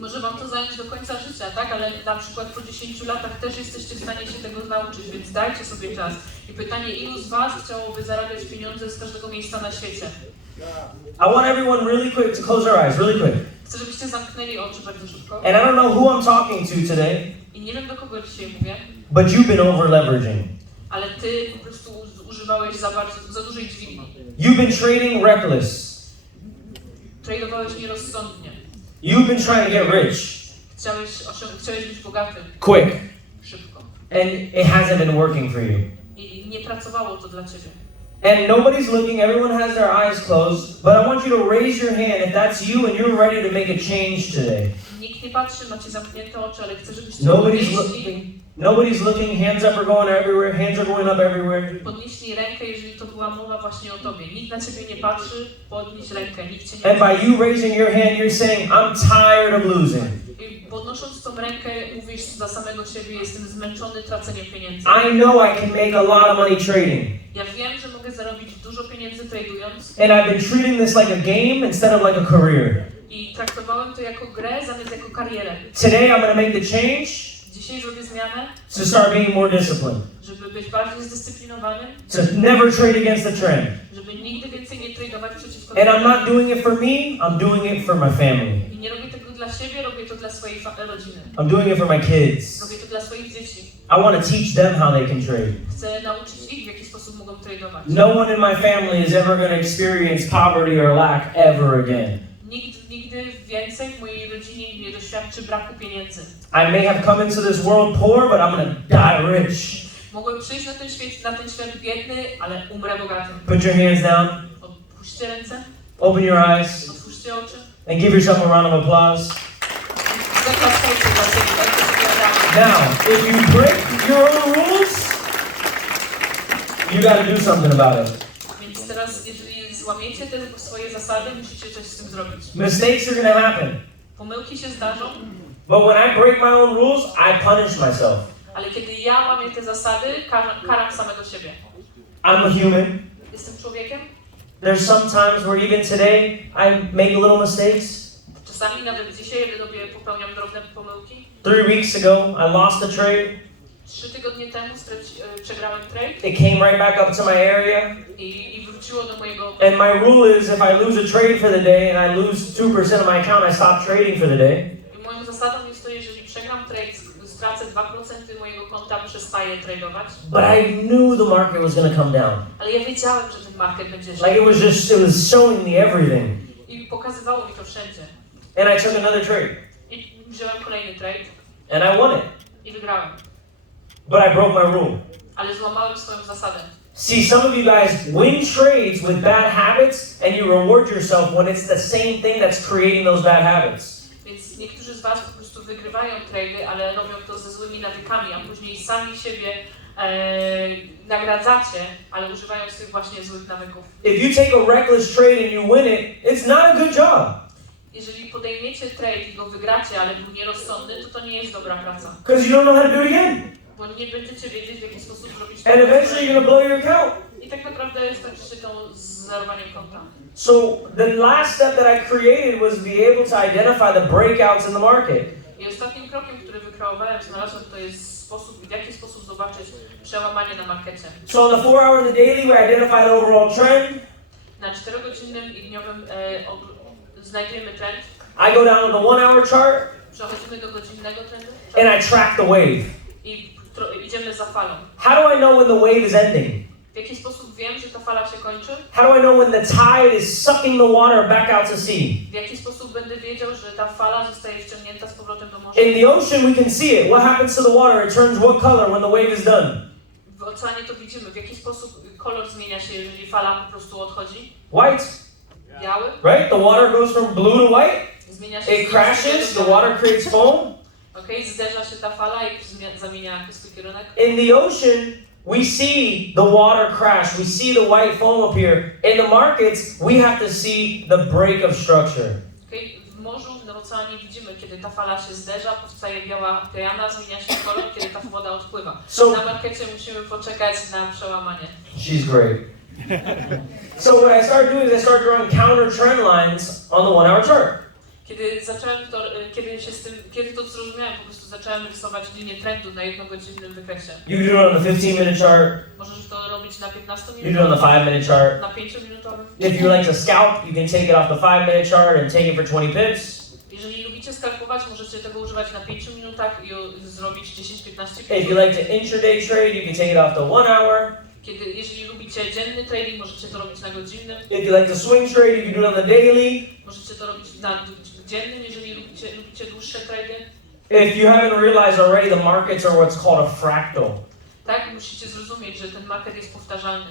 Może wam to zająć do końca życia, tak? Ale na przykład po 10 latach też jesteście w stanie się tego nauczyć, więc dajcie sobie czas. I pytanie, ilu z was chciałoby zarabiać pieniądze z każdego miejsca na świecie? I want everyone really quick to close their eyes, really quick. Chcę, żebyście zamknęli oczy bardzo szybko. And I don't know who I'm talking to today, I nie wiem, do kogo dzisiaj mówię, but you've been over leveraging. ale ty po prostu używałeś za dużej dźwigni. You've been trading reckless. Tradowałeś nierozsądnie. You've been trying to get rich. Chciałeś być bogaty. Quick. Szybko. And it hasn't been working for you. I nie pracowało to dla ciebie. And nobody's looking, everyone has their eyes closed, but I want you to raise your hand if that's you and you're ready to make a change today. Nikt nie patrzy, macie zamknięte oczy, ale chcę, żebyście Nobody's looking, hands up are going everywhere, hands are going up everywhere. podnieśli rękę, jeżeli to była mowa właśnie o tobie. Nikt na ciebie nie patrzy, podnieś rękę, nikt cię nie And by you raising your hand, you're saying, I'm tired of losing. I podnosząc tą rękę, mówisz za samego siebie, jestem zmęczony traceniem pieniędzy. I know I can make a lot of money trading. Ja wiem, że mogę zarobić dużo pieniędzy tradując. And I've been treating this like a game instead of like a career. I traktowałem to jako grę zamiast jako karierę. Today I'm going to make the change Dzisiaj zrobię zmianę, to start being more disciplined. żeby być bardziej zdyscyplinowany, To never trade against the trend. żeby nigdy więcej nie tradować przeciwko And I'm not doing it for me, I'm doing it for my family. I nie robię tego dla siebie, robię to dla swojej rodziny. I'm doing it for my kids. Robię to dla swoich dzieci. I want to teach them how they can trade. Chcę nauczyć ich, w jaki sposób mogą tradować. No one in my family is ever going to experience poverty or lack ever again. Nikt nigdy więcej w mojej rodzinie nie doświadczy braku pieniędzy. I may have come into this world poor, but I'm gonna die rich. Mogłem przyjść na ten świat biedny, ale umrę bogatym. Put your hands down, Otwórzcie ręce, open your eyes, otwórzcie oczy. and give yourself a round of applause. Zaklaskajcie dla siebie, dajcie sobie brawo. Now, if you break your own rules, you gotta do something about it. Więc teraz, jeżeli złamiecie te swoje zasady, musicie coś z tym zrobić. Mistakes are gonna happen. Pomyłki się zdarzą, But when I break my own rules, I punish myself. ale kiedy ja łamię te zasady, karam samego siebie. I'm a human. Jestem człowiekiem. There's some times where even today I make little mistakes. Czasami nawet dzisiaj robię, popełniam drobne pomyłki. 3 weeks ago, I lost a trade. 3 tygodnie temu przegrałem trade It came right back up to my area. i wróciło do mojego... And my rule is if I lose a trade for the day and I lose 2% of my account, I stop trading for the day. I moją zasadą jest to, jeżeli przegram trade, stracę 2% mojego konta, przestaję tradeować. But I knew the market was going to come down. Ale ja wiedziałem, że ten market będzie Like it was showing me everything. I pokazywało mi to wszędzie. And I took another trade. I wziąłem kolejny trade And I won it. i wygrałem. But I broke my rule. Ale złamałem swoją zasadę. See, some of you guys win trades with bad habits and you reward yourself when it's the same thing that's creating those bad habits. Więc niektórzy z was po prostu wygrywają trady, ale robią to ze złymi nawykami, a później sami siebie nagradzacie, ale używając tych właśnie złych nawyków. If you take a reckless trade and you win it, it's not a good job. Jeżeli podejmiecie trade i go wygracie, ale był nierozsądny, to nie jest dobra praca. Because you don't know how to do it again. Bo nie będziecie wiedzieć, w jaki sposób zrobić And eventually you're going to blow your account. I tak naprawdę skończy się to z zerowaniem konta. So the last step that I created was to be able to identify the breakouts in the market. I ostatnim krokiem, który wykreowałem, znalazłem, to jest sposób, w jaki sposób zobaczyć przełamanie na markecie. So on the 4 hour of the daily, we identify the overall trend. Na 4-godzinnym i dniowym znajdujemy trend. I go down to the 1 hour chart. Przechodzimy do godzinnego trendu. And I track the wave. I idziemy za falą. How do I know when the wave is ending? W jaki sposób wiem, że ta fala się kończy? How do I know when the tide is sucking the water back out to sea? W jaki sposób będę wiedział, że ta fala zostaje wciągnięta z powrotem do morza? In the ocean, we can see it. What happens to the water? It turns what color when the wave is done? W oceanie to widzimy. W jaki sposób kolor zmienia się, jeżeli fala po prostu odchodzi? White, Biały. right? The water goes from blue to white. Zmienia się It crashes, the water creates foam. Okej, zderza się ta fala i zamienia swój kierunek. In the ocean, we see the water crash. We see the white foam appear. In the markets, we have to see the break of structure. Okej, w morzu, w oceanie widzimy, kiedy ta fala się zderza, powstaje biała piana, zmienia się kolor, kiedy ta woda odpływa. Na markecie musimy poczekać na przełamanie. She's great. So what I started doing is I started drawing counter trend lines on the 1 hour chart. Kiedy to zrozumiałem, po prostu zacząłem rysować linię trendu na 1-godzinnym wykresie. You can do it on the 15-minute chart. Możesz to robić na 15 You can do it on the 5-minute chart. na 5-minutowym. If you like to scalp, you can take it off the 5-minute chart and take it for 20 pips. Jeżeli lubicie skalpować, możecie tego używać na 5 minutach i zrobić 10-15 If you like to intraday trade, you can take it off the 1 hour. Jeżeli lubicie dzienny trading, możecie to robić na godzinnym. If you like to swing trade, you can do it on the daily. Możecie to robić na dziennym, jeżeli lubicie dłuższe trady. If you haven't realized already, the markets are what's called a fractal. Tak, musicie zrozumieć, że ten market jest powtarzalny.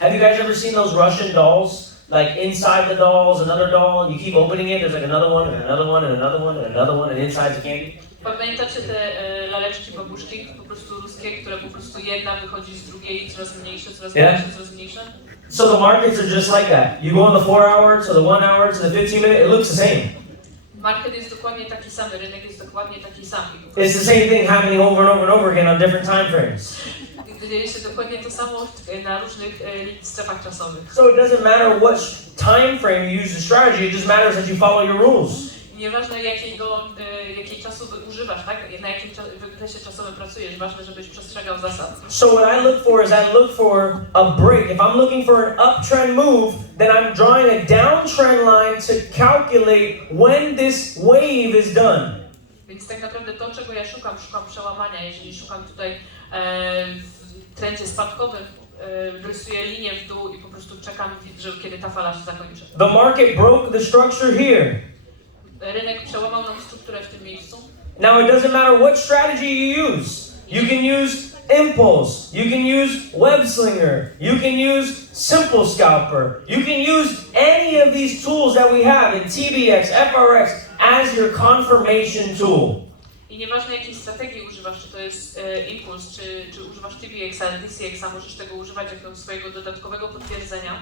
Have you guys ever seen those Russian dolls? Like inside the dolls, another doll, you keep opening it, there's like another one, and another one, and another one, and another one, and inside's candy. Pamiętacie te laleczki, babuszki, po prostu ruskie, które po prostu jedna wychodzi z drugiej, coraz mniejsze, coraz mniejsze, coraz mniejsze? So the markets are just like that. You go on the 4 hour, to the 1 hour, to the 15-minute, it looks the same. Market jest dokładnie taki sam, rynek jest dokładnie taki sam. It's the same thing happening over and over and over again on different time frames. Dzieje się dokładnie to samo na różnych strefach czasowych. So it doesn't matter what time frame you use the strategy, it just matters that you follow your rules. Nieważne jakiej czasu używasz, tak? Na jakim wykresie czasowym pracujesz, ważne, żebyś przestrzegał zasad. So what I look for is I look for a break. If I'm looking for an uptrend move, then I'm drawing a downtrend line to calculate when this wave is done. Więc tak naprawdę to, czego ja szukam przełamania. Jeżeli szukam tutaj w trendzie spadkowym, rysuję linię w dół i po prostu czekam, kiedy ta fala się zakończy. The market broke the structure here. rynek przełamał nam strukturę w tym miejscu. Now it doesn't matter what strategy you use. You can use impulse, you can use web slinger, you can use simple scalper, you can use any of these tools that we have in TBX, FRX as your confirmation tool. I nieważne jakiej strategii używasz, czy to jest impuls, czy używasz TBX-a, DCX-a, możesz tego używać jako swojego dodatkowego potwierdzenia.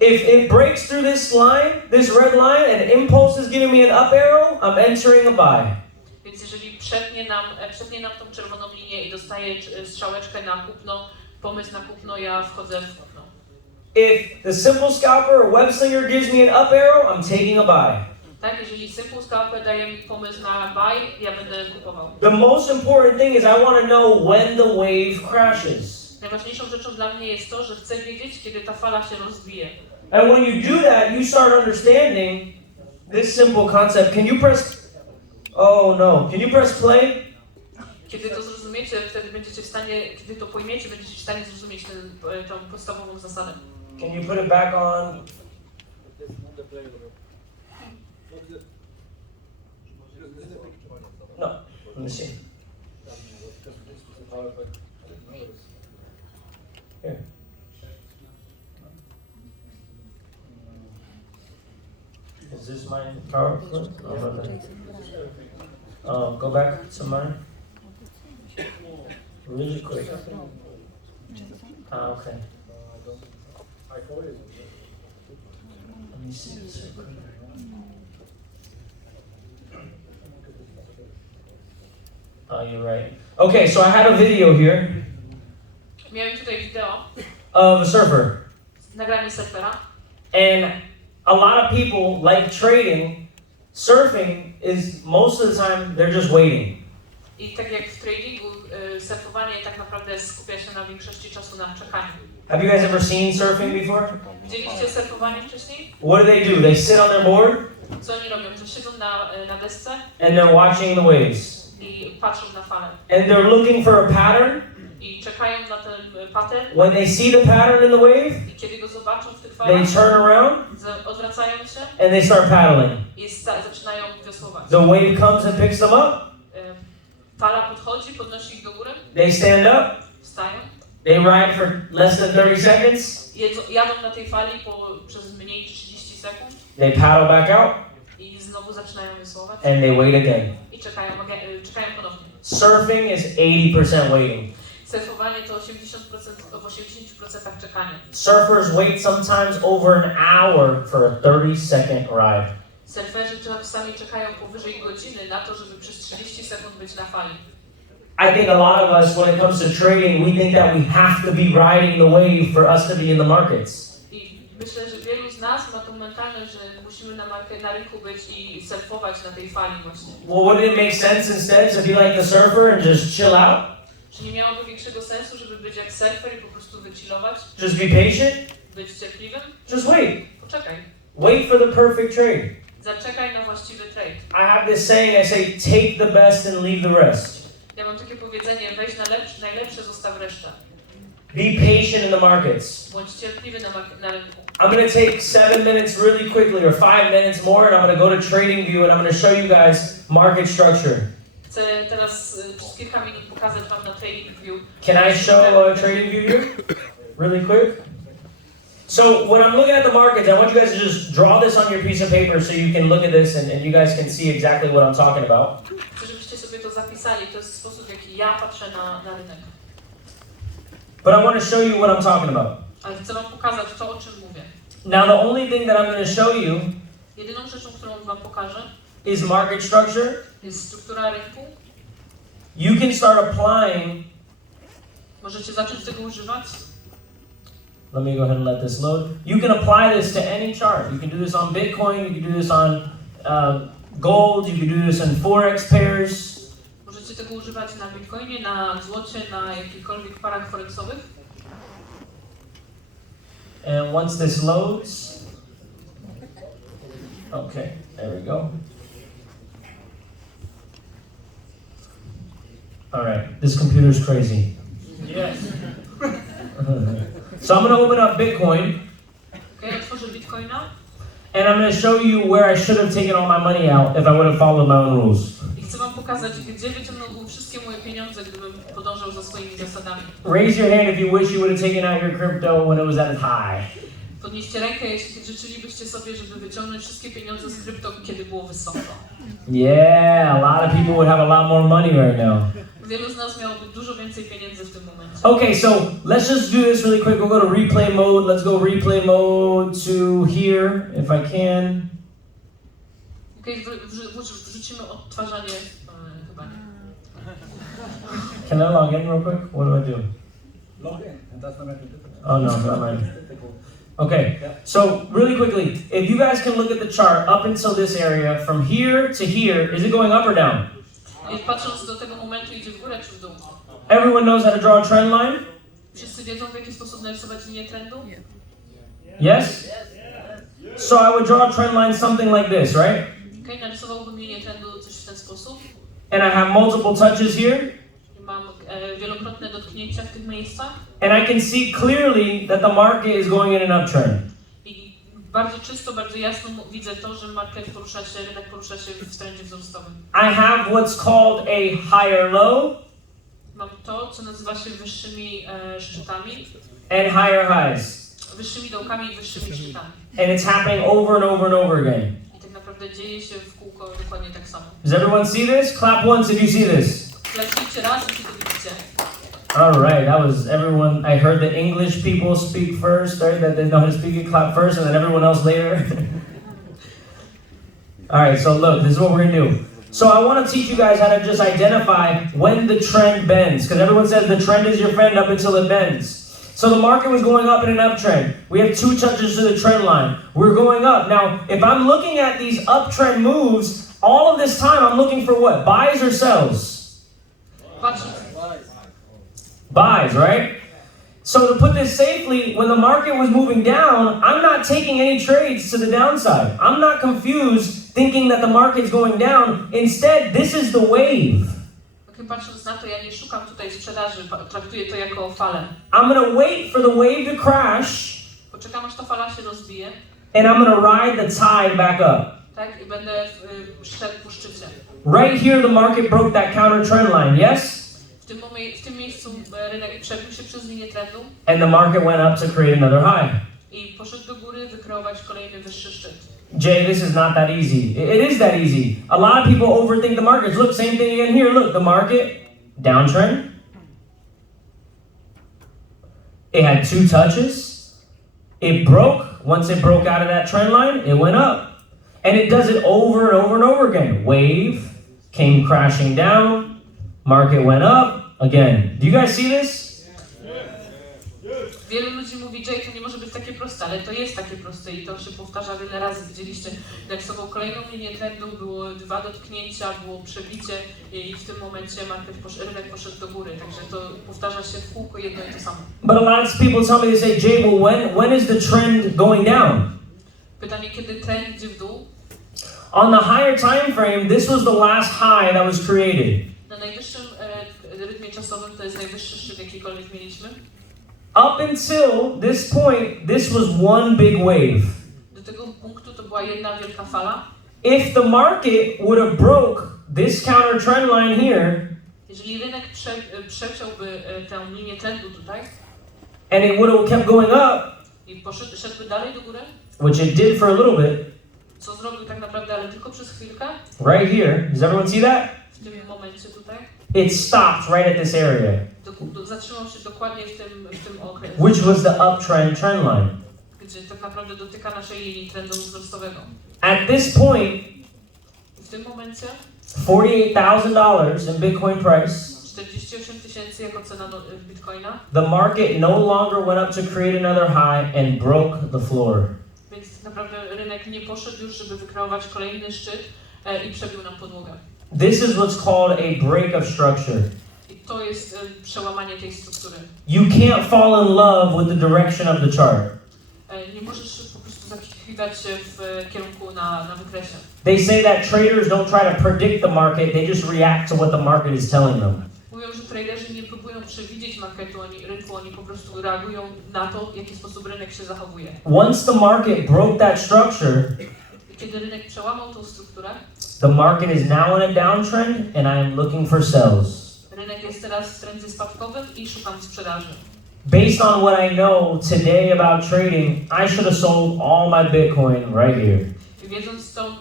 If it breaks through this line, this red line, and impulse is giving me an up arrow, I'm entering a buy. Więc jeżeli przetnie nam tą czerwoną linię i dostaję strzałeczkę na kupno, pomysł na kupno, ja wchodzę w kupno. If the simple scalper or web slinger gives me an up arrow, I'm taking a buy. Tak, jeżeli simple scalper daje mi pomysł na buy, ja będę kupował. The most important thing is I want to know when the wave crashes. Najważniejszą rzeczą dla mnie jest to, że chcę wiedzieć, kiedy ta fala się rozbije. And when you do that, you start understanding this simple concept. Can you press... Oh no. Can you press play? Kiedy to zrozumiecie, wtedy będziecie w stanie, kiedy to pojmiecie, będziecie w stanie zrozumieć tą podstawową zasadę. Can you put it back on? No. Let me see. Here. Is this my PowerPoint? Oh, go back to mine. Really quick. Okay. Let me see this. Oh, you're right. Okay, so I had a video here Miałem tutaj wideo, of a surfer. nagranie surfera. And a lot of people like trading. Surfing is most of the time they're just waiting. I tak jak w tradingu, surfowanie tak naprawdę skupia się na większości czasu na czekaniu. Have you guys ever seen surfing before? Widzieliście surfowanie wcześniej? What do? They sit on their board Co oni robią? Że siedzą na desce and they're watching the waves. i patrzą na falę. And they're looking for a pattern. I czekają na ten pattern. When they see the pattern in the wave, I kiedy go zobaczą w tych they falach, turn around odwracają się and they start paddling. i zaczynają wiosłować. The wave comes and picks them up. Fala podchodzi, podnosi ich do góry, They stand up. wstają. They ride for less than 30 seconds. Jadą na tej fali przez mniej niż 30 sekund They paddle back out i znowu zaczynają wiosłować and they wait again. i czekają ponownie. Surfing is 80% waiting. Surfowanie to 80%, w 80% czekanie. Surfers wait sometimes over an hour for a 30-second ride. Surferzy czasami czekają powyżej godziny na to, żeby przez 30 sekund być na fali. I think a lot of us, when it comes to trading, we think that we have to be riding the wave for us to be in the markets. I myślę, że wielu z nas ma tą mentalność, że musimy na rynku być i surfować na tej fali właśnie. Well, wouldn't it make sense instead to be like the surfer and just chill out? Czy nie miałoby większego sensu, żeby być jak surfer i po prostu wychillować? Just be patient? Być cierpliwym? Just wait. Poczekaj. Wait for the perfect trade. Zaczekaj na właściwy trade. I have this saying, I say, take the best and leave the rest. Ja mam takie powiedzenie, weź najlepsze, zostaw resztę. Be patient in the markets. Bądź cierpliwy na rynku. I'm going to take 7 minutes really quickly or 5 minutes more and I'm going to go to TradingView and I'm going to show you guys market structure. Chcę teraz przez kilka minut pokazać wam na TradingView. Can I show TradingView here? Really quick? So when I'm looking at the markets, I want you guys to just draw this on your piece of paper so you can look at this and you guys can see exactly what I'm talking about. Chcę, żebyście sobie to zapisali. To jest sposób, w jaki ja patrzę na rynek. But I want to show you what I'm talking about. Ale chcę wam pokazać to, o czym mówię. Now the only thing that I'm going to show you Jedyną rzeczą, którą wam pokażę, is market structure. jest struktura rynku. You can start applying. Możecie zacząć tego używać. Let me go ahead and let this load. You can apply this to any chart. You can do this on Bitcoin, you can do this on gold, you can do this in forex pairs. Możecie tego używać na Bitcoinie, na złocie, na jakichkolwiek parach forexowych. And once this loads, okay, there we go. All right, this computer's crazy. Yes. So I'm going to open up Bitcoin. Okay, otworzę Bitcoina. And I'm going to show you where I should have taken all my money out if I would have followed my own rules. I chcę wam pokazać, gdzie wyciągnąłbym wszystkie moje pieniądze, gdybym podążał za swoimi zasadami. Raise your hand if you wish you would have taken out your crypto when it was at its high. Podnieście rękę, jeśli życzylibyście sobie, żeby wyciągnąć wszystkie pieniądze z krypto, kiedy było wysoko. Yeah, a lot of people would have a lot more money right now. Wielu z nas miałoby dużo więcej pieniędzy w tym momencie. Okay, so let's just do this really quick. We'll go to replay mode. Let's go replay mode to here, if I can. Okej, wrzucimy odtwarzanie, chyba nie. Can I log in real quick? What do I do? Log in. That's not making a difference. Oh no, not mine. Okay, so really quickly, if you guys can look at the chart up until this area, from here to here, is it going up or down? I patrząc do tego momentu, idzie w górę czy w dół? Everyone knows how to draw a trend line? Wszyscy wiedzą, w jaki sposób narysować linię trendu? Yes? So I would draw a trend line something like this, right? Okej, narysowałbym linię trendu coś w ten sposób. And I have multiple touches here. I mam wielokrotne dotknięcia w tych miejscach. And I can see clearly that the market is going in an uptrend. I bardzo czysto, bardzo jasno widzę to, że rynek porusza się w trendzie wzrostowym. I have what's called a higher low. Mam to, co nazywa się wyższymi szczytami. And higher highs. Wyższymi dołkami i wyższymi szczytami. And it's happening over and over and over again. I tak naprawdę dzieje się w kółko dokładnie tak samo. Does everyone see this? Clap once if you see this. Klepnijcie raz, jeśli to widzicie. All right, that was everyone. I heard the English people speak first, right? That they know how to speak it, clap first, and then everyone else later. All right, so look, this is what we're gonna do. So I want to teach you guys how to just identify when the trend bends, because everyone says the trend is your friend up until it bends. So the market was going up in an uptrend. We have 2 touches to the trend line. We're going up. Now, if I'm looking at these uptrend moves, all of this time I'm looking for what? Buys or sells? Buys, right? So to put this safely, when the market was moving down, I'm not taking any trades to the downside. I'm not confused thinking that the market's going down. Instead, this is the wave. Okay, patrząc na to, ja nie szukam tutaj sprzedaży, traktuję to jako falę. I'm gonna wait for the wave to crash. Poczekam, aż ta fala się rozbije. And I'm gonna ride the tide back up. Tak, i będę szedł po szczycie. Right here, the market broke that counter trend line, yes? W tym miejscu rynek przebił się przez linię trendu. And the market went up to create another high. I poszedł do góry, wykreować kolejny wyższy szczyt. Jay, this is not that easy. It is that easy. A lot of people overthink the markets. Look, same thing again here. Look, the market, downtrend. It had 2 touches. It broke. Once it broke out of that trend line, it went up. And it does it over and over and over again. Wave, came crashing down. Market went up. Again. Do you guys see this? Wielu ludzi mówi, Jay, to nie może być takie proste, ale to jest takie proste i to się powtarza wiele razy. Widzieliście, narysował kolejną linię trendu, było 2 dotknięcia, było przebicie i w tym momencie rynek poszedł do góry, także to powtarza się w kółko jedno i to samo. But a lot of people tell me, they say, Jay, well, when is the trend going down? Pytanie, kiedy trend idzie w dół? On the higher time frame, this was the last high that was created. Na najwyższym rytmie czasowym to jest najwyższy szczyt, jakikolwiek mieliśmy. Up until this point, this was one big wave. Do tego punktu to była jedna wielka fala. If the market would have broke this counter trend line here, jeżeli rynek przeciąłby tę linię trendu tutaj, and it would have kept going up, i szedłby dalej do góry, which it did for a little bit, co zrobił tak naprawdę, ale tylko przez chwilkę, right here, does everyone see that? w tym momencie tutaj, It stopped right at this area, zatrzymał się dokładnie w tym okresie, which was the uptrend trend line. gdzie tak naprawdę dotyka naszej linii trendu wzrostowego. At this point, W tym momencie $48,000 in Bitcoin price, 48 000 jako cena Bitcoina, the market no longer went up to create another high and broke the floor. więc tak naprawdę rynek nie poszedł już, żeby wykreować kolejny szczyt i przebił nam podłogę. This is what's called a break of structure. I to jest przełamanie tej struktury. You can't fall in love with the direction of the chart. Nie możesz po prostu zakiwać się w kierunku na wykresie. They say that traders don't try to predict the market, they just react to what the market is telling them. mówią, że traderzy nie próbują przewidzieć rynku, oni po prostu reagują na to, w jaki sposób rynek się zachowuje. Once the market broke that structure, Kiedy rynek przełamał tą strukturę, the market is now in a downtrend and I am looking for sales. rynek jest teraz w trendzie spadkowym i szukam sprzedaży. Based on what I know today about trading, I should have sold all my Bitcoin right here.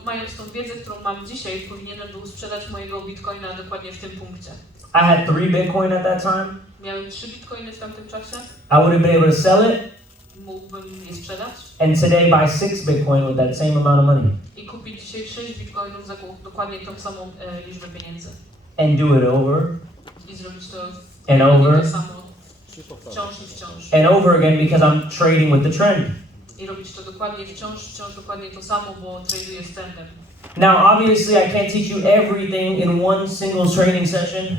Mając tą wiedzę, którą mam dzisiaj, powinienem był sprzedać mojego bitcoina dokładnie w tym punkcie. I had 3 Bitcoin at that time. Miałem 3 bitcoiny w tamtym czasie, I would have been able to sell it mógłbym je sprzedać and today buy 6 Bitcoin with that same amount of money i kupić dzisiaj 6 bitcoinów za dokładnie tą samą liczbę pieniędzy. and do it over I zrobić to and over to samo wciąż i wciąż. and over again because I'm trading with the trend. I robić to dokładnie wciąż dokładnie to samo, bo traduję z trendem. Now, obviously, I can't teach you everything in one single training session,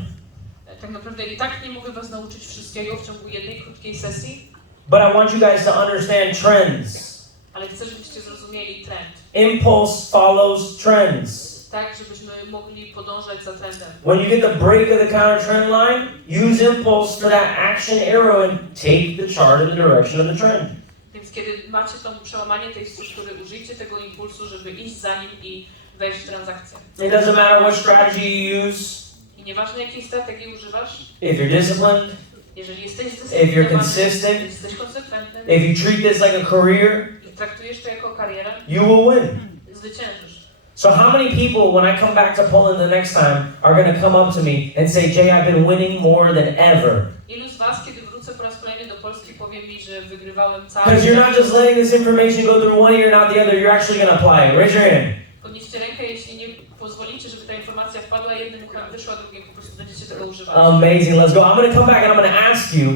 Tak naprawdę i tak nie mogę was nauczyć wszystkiego w ciągu jednej krótkiej sesji, but I want you guys to understand trends. ale chcę, żebyście zrozumieli trend. Impulse follows trends. Tak, żebyśmy mogli podążać za trendem. When you get the break of the counter trend line, use impulse for that action arrow and take the chart in the direction of the trend. Więc kiedy macie to przełamanie tej struktury, użyjcie tego impulsu, żeby iść za nim i wejść w transakcję. It doesn't matter what strategy you use. I nieważne jakiej strategii używasz, If you're disciplined, jeżeli jesteś if you're zdyscyplinowany, consistent, jesteś konsekwentny if you treat this like a career, i traktujesz to jako karierę, you will win. zwyciężysz. So how many people, when I come back to Poland the next time, are going to come up to me and say, Jay, I've been winning more than ever? Ilu z was, kiedy wrócę po raz kolejny do Polski, powie mi, że wygrywałem Because cały you're not just letting this information go through one ear and out the other, you're actually going to apply it. Raise your hand. Podnieście rękę, jeśli nie pozwolicie, żeby ta informacja wpadła jednym uchem, wyszła drugim, po prostu będziecie tego używać. Amazing. Let's go. I'm going to come back and I'm going to ask you,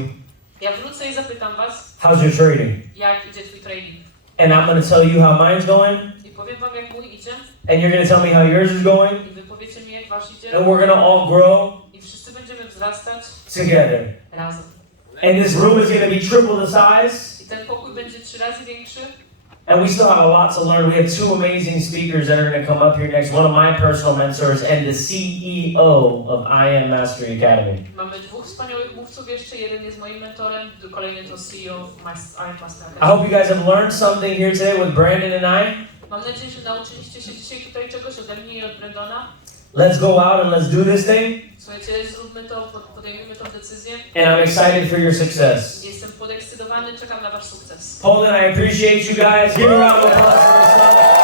Ja wrócę i zapytam was, how's your trading? jak idzie twój trading. And I'm going to tell you how mine's going. I powiem wam, jak mój idzie, And you're going to tell me how yours is going. i wy powiecie mi, jak wasz idzie, And we're going to all grow i wszyscy będziemy wzrastać together. razem. And this room is going to be triple the size. I ten pokój będzie 3 razy większy. And we still have a lot to learn. We have 2 amazing speakers that are going to come up here next. One of my personal mentors and the CEO of I Am Mastery Academy. Mamy 2 wspaniałych mówców jeszcze, jeden jest moim mentorem, kolejny to CEO I Am Mastery I hope you guys have learned something here today with Brandon and I. Mam nadzieję, że nauczyliście się dzisiaj tutaj czegoś ode mnie i od Brandona. Let's go out and let's do this thing. Słuchajcie, zróbmy to, podejmijmy tę decyzję. And I'm excited for your success. Jestem podekscytowany, czekam na wasz sukces. Poland, I appreciate you guys. Give a round of applause for yourself.